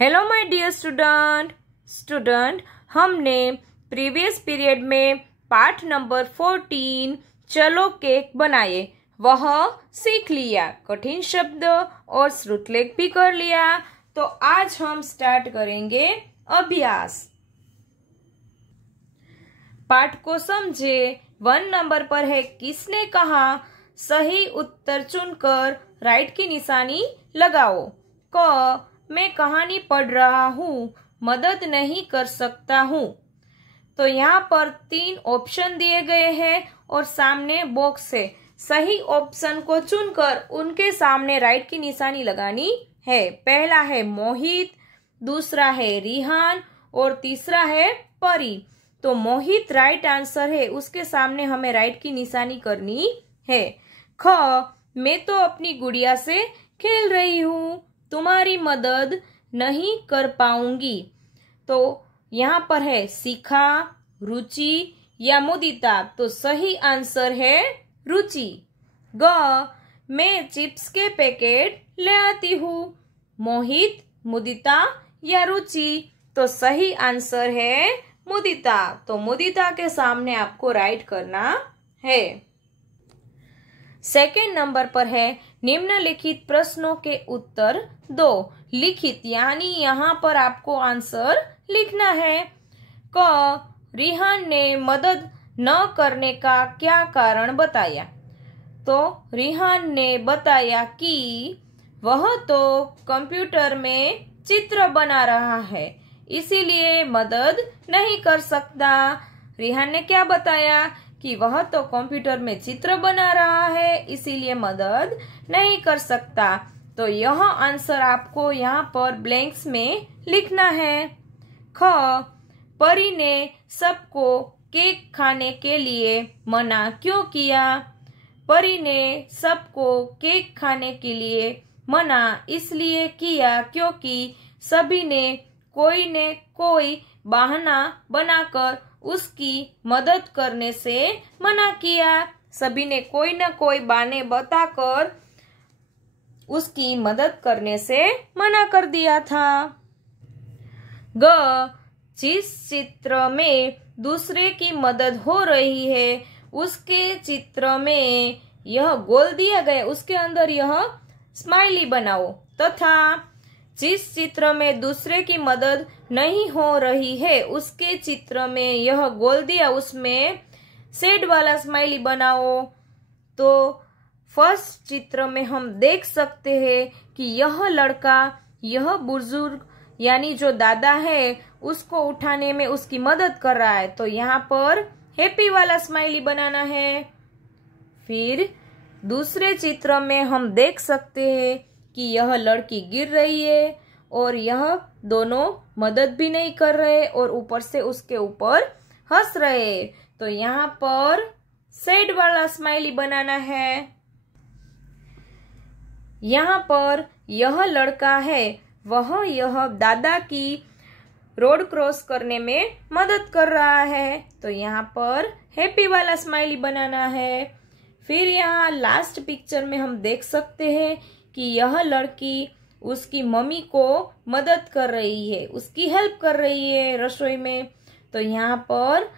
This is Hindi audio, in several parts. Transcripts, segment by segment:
हेलो माय डियर स्टूडेंट हमने प्रीवियस पीरियड में पाठ नंबर 14 चलो केक बनाए वह सीख लिया, कठिन शब्द और श्रुतलेख भी कर लिया। तो आज हम स्टार्ट करेंगे अभ्यास। पाठ को समझे। 1 नंबर पर है किसने कहा, सही उत्तर चुनकर राइट की निशानी लगाओ। क मैं कहानी पढ़ रहा हूँ, मदद नहीं कर सकता हूँ। तो यहाँ पर 3 ऑप्शन दिए गए हैं और सामने बॉक्स है। सही ऑप्शन को चुनकर उनके सामने राइट की निशानी लगानी है। पहला है मोहित, दूसरा है रिहान और तीसरा है परी। तो मोहित राइट आंसर है, उसके सामने हमें राइट की निशानी करनी है। ख मैं तो अपनी गुड़िया से खेल रही हूँ, तुम्हारी मदद नहीं कर पाऊंगी। तो यहाँ पर है शिखा, रुचि या मुदिता। तो सही आंसर है रुचि। ग मैं चिप्स के पैकेट ले आती हूँ, मोहित, मुदिता या रुचि। तो सही आंसर है मुदिता। तो मुदिता के सामने आपको राइट करना है। सेकेंड नंबर पर है निम्नलिखित प्रश्नों के उत्तर दो। लिखित यानी यहाँ पर आपको आंसर लिखना है। क रिहान ने मदद न करने का क्या कारण बताया। तो रिहान ने बताया कि वह तो कंप्यूटर में चित्र बना रहा है, इसीलिए मदद नहीं कर सकता। रिहान ने क्या बताया कि वह तो कंप्यूटर में चित्र बना रहा है, इसीलिए मदद नहीं कर सकता। तो यह आंसर आपको यहाँ पर ब्लैंक्स में लिखना है। ख परी ने सबको केक खाने के लिए मना क्यों किया। परी ने सबको केक खाने के लिए मना इसलिए किया क्योंकि सभी ने कोई बहाना बनाकर उसकी मदद करने से मना किया। सभी ने कोई न कोई बहाने बताकर उसकी मदद करने से मना कर दिया था। ग जिस चित्र में दूसरे की मदद हो रही है उसके चित्र में यह गोल दिया गया, उसके अंदर यह स्माइली बनाओ। तथा जिस चित्र में दूसरे की मदद नहीं हो रही है उसके चित्र में यह गोल दिया, उसमें शेड वाला स्माइली बनाओ। तो फर्स्ट चित्र में हम देख सकते हैं कि यह लड़का यह बुजुर्ग यानी जो दादा है उसको उठाने में उसकी मदद कर रहा है। तो यहाँ पर हैप्पी वाला स्माइली बनाना है। फिर दूसरे चित्र में हम देख सकते हैं कि यह लड़की गिर रही है और यह दोनों मदद भी नहीं कर रहे और ऊपर से उसके ऊपर हंस रहे। तो यहाँ पर सैड वाला स्माइली बनाना है। यहाँ पर यह लड़का है, वह यह दादा की रोड क्रॉस करने में मदद कर रहा है। तो यहाँ पर हैप्पी वाला स्माइली बनाना है। फिर यहाँ लास्ट पिक्चर में हम देख सकते हैं कि यह लड़की उसकी मम्मी को मदद कर रही है, उसकी हेल्प कर रही है रसोई में। तो यहाँ पर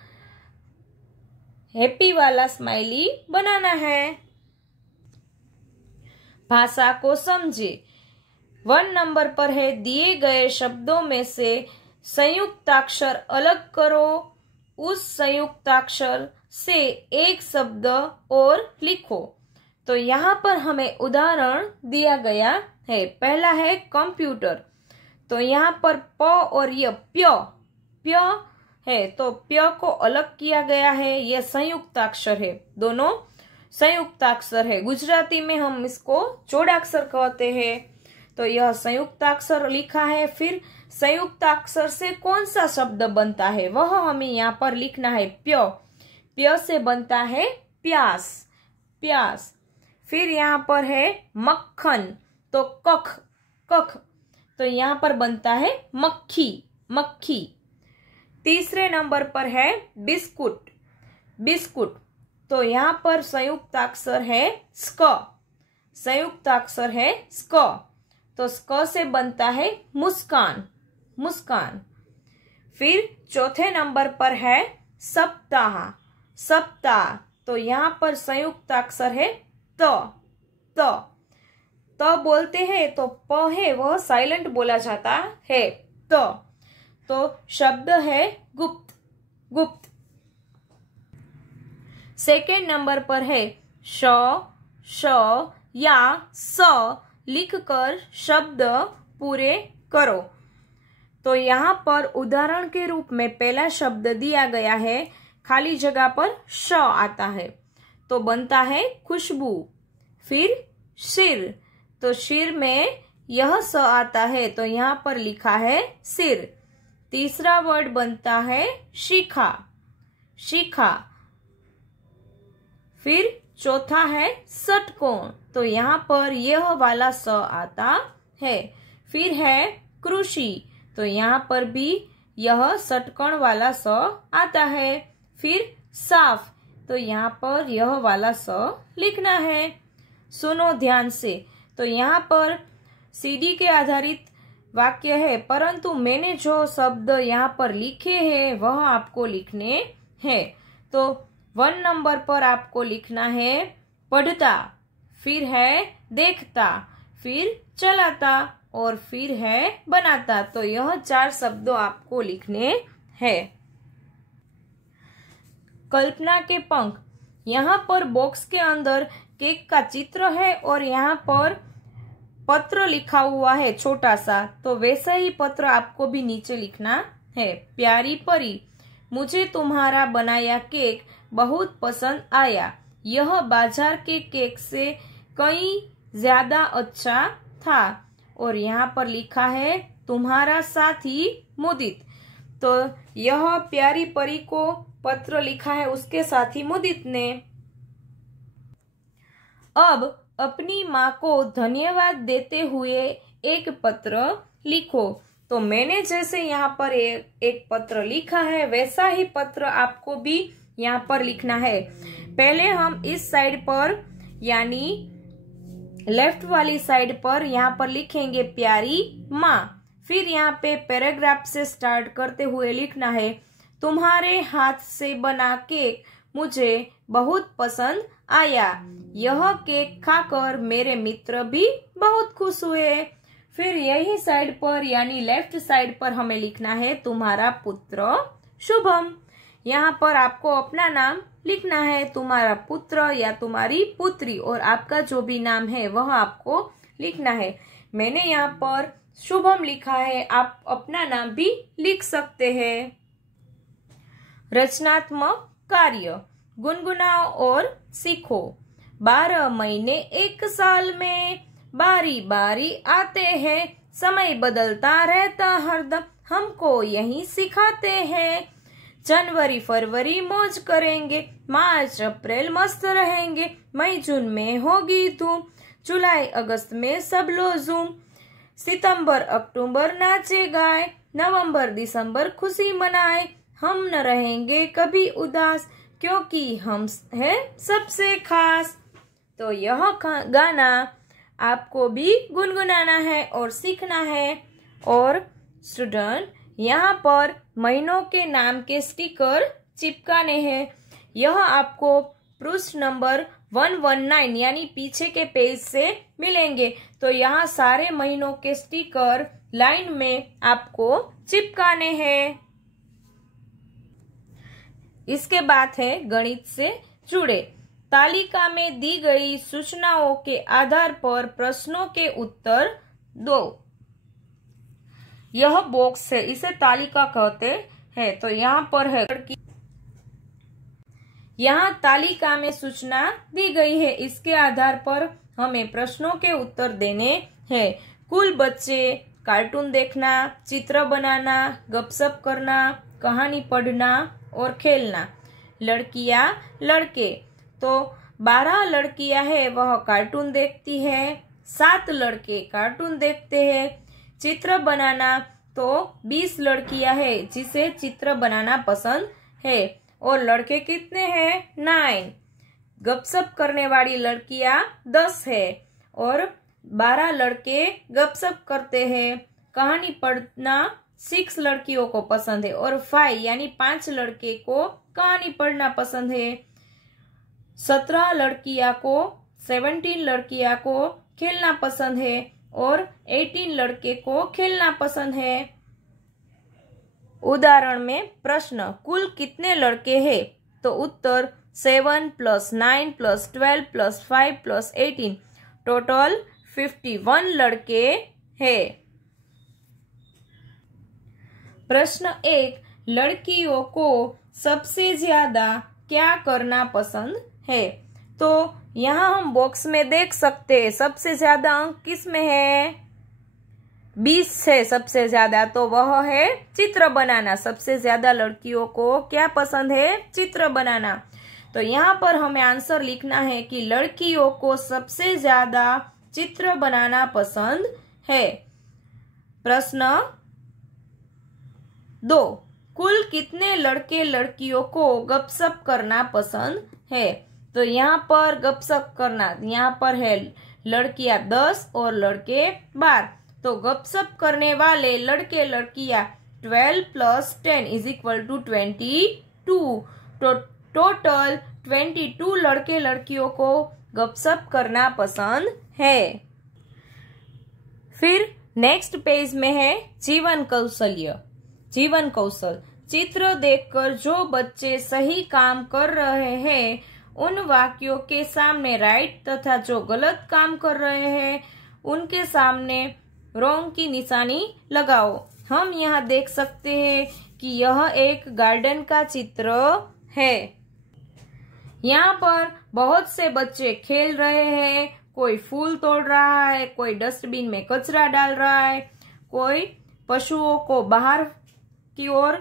हैप्पी वाला स्माइली बनाना है। भाषा को समझे। 1 नंबर पर है दिए गए शब्दों में से संयुक्ताक्षर अलग करो, उस संयुक्ताक्षर से एक शब्द और लिखो। तो यहाँ पर हमें उदाहरण दिया गया है। पहला है कंप्यूटर। तो यहाँ पर प और य प्य है, तो प्य को अलग किया गया है। यह संयुक्ताक्षर है, दोनों संयुक्ताक्षर है। गुजराती में हम इसको जोड़ाक्षर कहते हैं। तो यह संयुक्ताक्षर लिखा है। फिर संयुक्ताक्षर से कौन सा शब्द बनता है वह हमें यहाँ पर लिखना है। प्य से बनता है प्यास, प्यास। फिर यहाँ पर है मक्खन, तो कख। तो यहाँ पर बनता है मक्खी, मक्खी। तीसरे नंबर पर है बिस्कुट। तो यहाँ पर संयुक्ताक्षर है स्क, संयुक्ताक्षर है स्क। तो क से बनता है मुस्कान, मुस्कान। फिर चौथे नंबर पर है सप्ताह, सप्ताह। तो यहाँ पर संयुक्त अक्षर है त बोलते हैं तो प है वह साइलेंट बोला जाता है तो शब्द है गुप्त, गुप्त। सेकेंड नंबर पर है श या स लिखकर शब्द पूरे करो। तो यहाँ पर उदाहरण के रूप में पहला शब्द दिया गया है, खाली जगह पर श आता है तो बनता है खुशबू। फिर सिर, तो सिर में यह स आता है तो यहाँ पर लिखा है सिर। तीसरा वर्ड बनता है शिखा, शिखा। फिर चौथा है षटकोण, तो यहाँ पर यह वाला स आता है। फिर है कृषि, तो यहाँ पर भी यह षटकोण वाला स आता है। फिर साफ, तो यहाँ पर यह वाला स लिखना है। सुनो ध्यान से, तो यहाँ पर सीडी के आधारित वाक्य है, परंतु मैंने जो शब्द यहाँ पर लिखे हैं वह आपको लिखने हैं। तो 1 नंबर पर आपको लिखना है पढ़ता, फिर है देखता, फिर चलाता और फिर है बनाता। तो यह 4 शब्द आपको लिखने हैं। कल्पना के पंख, यहाँ पर बॉक्स के अंदर केक का चित्र है और यहाँ पर पत्र लिखा हुआ है छोटा सा, तो वैसा ही पत्र आपको भी नीचे लिखना है। प्यारी परी, मुझे तुम्हारा बनाया केक बहुत पसंद आया। यह बाजार के केक से कहीं ज्यादा अच्छा था। और यहाँ पर लिखा है तुम्हारा साथी मुदित। तो यह प्यारी परी को पत्र लिखा है उसके साथी मुदित ने। अब अपनी माँ को धन्यवाद देते हुए एक पत्र लिखो। तो मैंने जैसे यहाँ पर एक पत्र लिखा है वैसा ही पत्र आपको भी यहाँ पर लिखना है। पहले हम इस साइड पर यानी लेफ्ट वाली साइड पर यहाँ पर लिखेंगे प्यारी माँ। फिर यहाँ पे पैराग्राफ से स्टार्ट करते हुए लिखना है तुम्हारे हाथ से बना केक मुझे बहुत पसंद आया। यह केक खाकर मेरे मित्र भी बहुत खुश हुए। फिर यही साइड पर यानी लेफ्ट साइड पर हमें लिखना है तुम्हारा पुत्र शुभम। यहाँ पर आपको अपना नाम लिखना है, तुम्हारा पुत्र या तुम्हारी पुत्री, और आपका जो भी नाम है वह आपको लिखना है। मैंने यहाँ पर शुभम लिखा है, आप अपना नाम भी लिख सकते हैं। रचनात्मक कार्य, गुनगुनाओ और सीखो। 12 महीने 1 साल में बारी बारी आते हैं, समय बदलता रहता हरदम, हमको यही सिखाते हैं। जनवरी फरवरी मौज करेंगे, मार्च अप्रैल मस्त रहेंगे, मई जून में होगी धूम, जुलाई अगस्त में सब लोग झूम, सितंबर अक्टूबर नाचे गाए, नवंबर दिसंबर खुशी मनाए, हम न रहेंगे कभी उदास क्योंकि हम हैं सबसे खास। तो यह गाना आपको भी गुनगुनाना है और सीखना है। और स्टूडेंट यहाँ पर महीनों के नाम के स्टिकर चिपकाने हैं। यह आपको पृष्ठ नंबर 119 यानी पीछे के पेज से मिलेंगे। तो यहाँ सारे महीनों के स्टिकर लाइन में आपको चिपकाने हैं। इसके बाद है गणित से जुड़े। तालिका में दी गई सूचनाओं के आधार पर प्रश्नों के उत्तर दो। यह बॉक्स है, इसे तालिका कहते हैं। तो यहाँ पर है यहाँ तालिका में सूचना दी गई है, इसके आधार पर हमें प्रश्नों के उत्तर देने हैं। कुल बच्चे कार्टून देखना, चित्र बनाना, गपशप करना, कहानी पढ़ना और खेलना। लड़कियां लड़के, तो 12 लड़कियां है वह कार्टून देखती है, 7 लड़के कार्टून देखते हैं। चित्र बनाना, तो 20 लड़कियां है जिसे चित्र बनाना पसंद है और लड़के कितने हैं 9। गपशप करने वाली लड़कियां 10 है और 12 लड़के गपशप करते हैं। कहानी पढ़ना 6 लड़कियों को पसंद है और 5 यानी 5 लड़के को कहानी पढ़ना पसंद है। 17 लड़कियां को खेलना पसंद है और 18 लड़के को खेलना पसंद है। उदाहरण में प्रश्न, कुल कितने लड़के हैं? तो उत्तर 7 + 9 + 12 + 5 + 18 टोटल 51 लड़के हैं। प्रश्न 1, लड़कियों को सबसे ज्यादा क्या करना पसंद है? तो यहाँ हम बॉक्स में देख सकते हैं सबसे ज्यादा अंक किस में है? 20 है सबसे ज्यादा, तो वह है चित्र बनाना। सबसे ज्यादा लड़कियों को क्या पसंद है? चित्र बनाना। तो यहाँ पर हमें आंसर लिखना है कि लड़कियों को सबसे ज्यादा चित्र बनाना पसंद है। प्रश्न 2, कुल कितने लड़के लड़कियों को गपशप करना पसंद है? तो यहाँ पर गपशप करना, यहाँ पर है लड़कियां 10 और लड़के 12। तो गपशप करने वाले लड़के लड़कियां 12 + 10 = 22। तो टोटल 22 लड़के लड़कियों को गपशप करना पसंद है। फिर नेक्स्ट पेज में है जीवन कौशल्य। जीवन कौशल, चित्र देखकर जो बच्चे सही काम कर रहे हैं उन वाक्यों के सामने राइट तथा जो गलत काम कर रहे हैं उनके सामने रॉन्ग की निशानी लगाओ। हम यहाँ देख सकते हैं कि यह एक गार्डन का चित्र है। यहाँ पर बहुत से बच्चे खेल रहे हैं, कोई फूल तोड़ रहा है, कोई डस्टबिन में कचरा डाल रहा है, कोई पशुओं को बाहर की ओर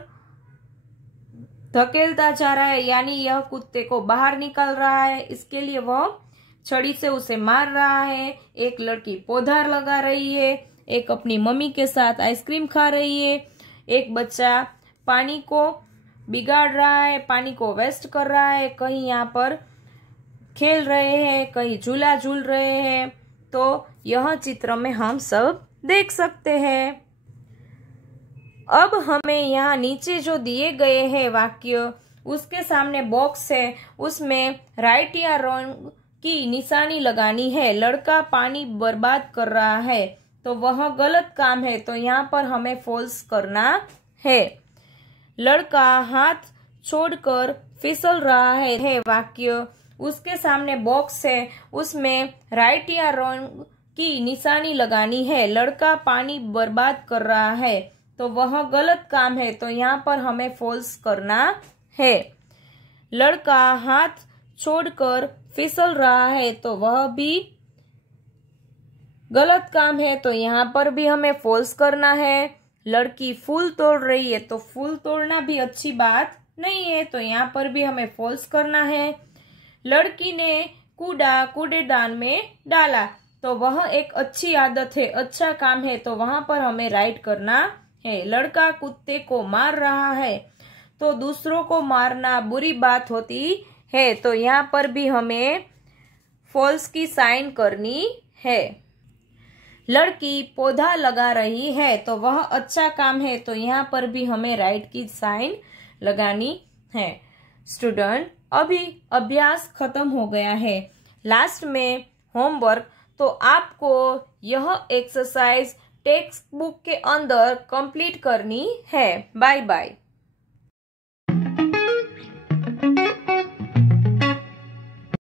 धकेलता जा रहा है, यानी यह कुत्ते को बाहर निकाल रहा है, इसके लिए वह छड़ी से उसे मार रहा है। एक लड़की पौधा लगा रही है, एक अपनी मम्मी के साथ आइसक्रीम खा रही है, एक बच्चा पानी को बिगाड़ रहा है, पानी को वेस्ट कर रहा है, कहीं यहाँ पर खेल रहे हैं, कहीं झूला झूल रहे हैं। तो यह चित्र में हम सब देख सकते हैं। अब हमें यहाँ नीचे जो दिए गए हैं वाक्य, उसके सामने बॉक्स है, उसमें राइट या रॉन्ग की निशानी लगानी है। लड़का पानी बर्बाद कर रहा है तो वह गलत काम है, तो यहाँ पर हमें फॉल्स करना है। लड़का हाथ छोड़कर फिसल रहा है वाक्य, उसके सामने बॉक्स है, उसमें राइट या रॉन्ग की निशानी लगानी है। लड़का पानी बर्बाद कर रहा है तो वह गलत काम है, तो यहाँ पर हमें फॉल्स करना है। लड़का हाथ छोड़कर फिसल रहा है तो वह भी गलत काम है, तो यहाँ पर भी हमें फॉल्स करना है। लड़की फूल तोड़ रही है तो फूल तोड़ना भी अच्छी बात नहीं है, तो यहाँ पर भी हमें फॉल्स करना है। लड़की ने कूड़ा कूड़ेदान में डाला तो वह एक अच्छी आदत है, अच्छा काम है, तो वहां पर हमें राइट करना है। लड़का कुत्ते को मार रहा है तो दूसरों को मारना बुरी बात होती है, तो यहाँ पर भी हमें फॉल्स की साइन करनी है। लड़की पौधा लगा रही है तो वह अच्छा काम है, तो यहाँ पर भी हमें राइट की साइन लगानी है। स्टूडेंट, अभी अभ्यास खत्म हो गया है। लास्ट में होमवर्क, तो आपको यह एक्सरसाइज टेक्स्ट बुक के अंदर कंप्लीट करनी है। Bye bye.